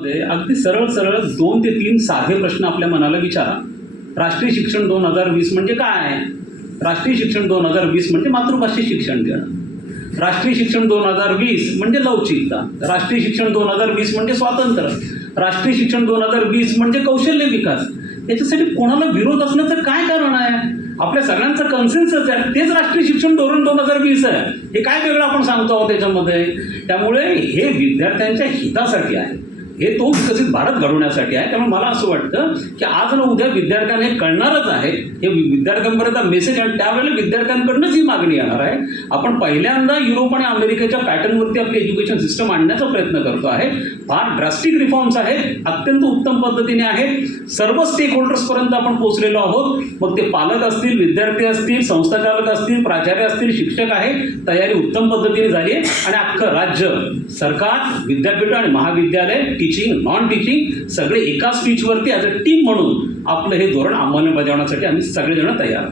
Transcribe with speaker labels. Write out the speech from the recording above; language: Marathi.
Speaker 1: मध्ये अगदी सरळ सरळ दोन ते तीन साधे प्रश्न आपल्या मनाला विचारा. राष्ट्रीय शिक्षण दोन हजार वीस म्हणजे काय? राष्ट्रीय शिक्षण दोन हजार वीस म्हणजे मातृभाषेत शिक्षण देणं. राष्ट्रीय शिक्षण दोन हजार वीस म्हणजे लवचिकता. राष्ट्रीय शिक्षण दोन हजार वीस म्हणजे स्वातंत्र्य. राष्ट्रीय शिक्षण दोन हजार वीस म्हणजे कौशल्य विकास. याच्यासाठी कोणाला विरोध असण्याचं काय कारण आहे? आपल्या सगळ्यांचं कन्सेन्सच आहे. तेच राष्ट्रीय शिक्षण धोरण दोन हजार वीस आहे. हे काय वेगळं आपण सांगतो आहोत त्याच्यामध्ये त्यामुळे हे विद्यार्थ्यांच्या हितासाठी आहे. हे तो विकसित भारत घडवण्यासाठी आहे. त्यामुळे मला असं वाटतं की आज ना उद्या विद्यार्थ्यांना हे कळणारच आहे. हे विद्यार्थ्यांपर्यंत मेसेज आणि त्यावेळेला विद्यार्थ्यांकडनंच ही मागणी येणार आहे. आपण पहिल्यांदा युरोप आणि अमेरिकेच्या पॅटर्नवरती आपली एज्युकेशन सिस्टम आणण्याचा प्रयत्न करतो आहे. फार ड्रास्टिक रिफॉर्म्स आहेत. अत्यंत उत्तम पद्धतीने आहेत. सर्व स्टेक होल्डर्सपर्यंत आपण पोहोचलेलो आहोत. मग ते पालक असतील विद्यार्थी असतील संस्थाचालक असतील प्राचार्य असतील शिक्षक आहे. तयारी उत्तम पद्धतीने झाली आहे. आणि अख्खं राज्य सरकार विद्यापीठ आणि महाविद्यालय टीचिंग नॉन टीचिंग सगळे एका स्पीचवरती ॲज अ टीम म्हणून आपलं हे धोरण अंमलबजावण्यासाठी आम्ही सगळेजण तयार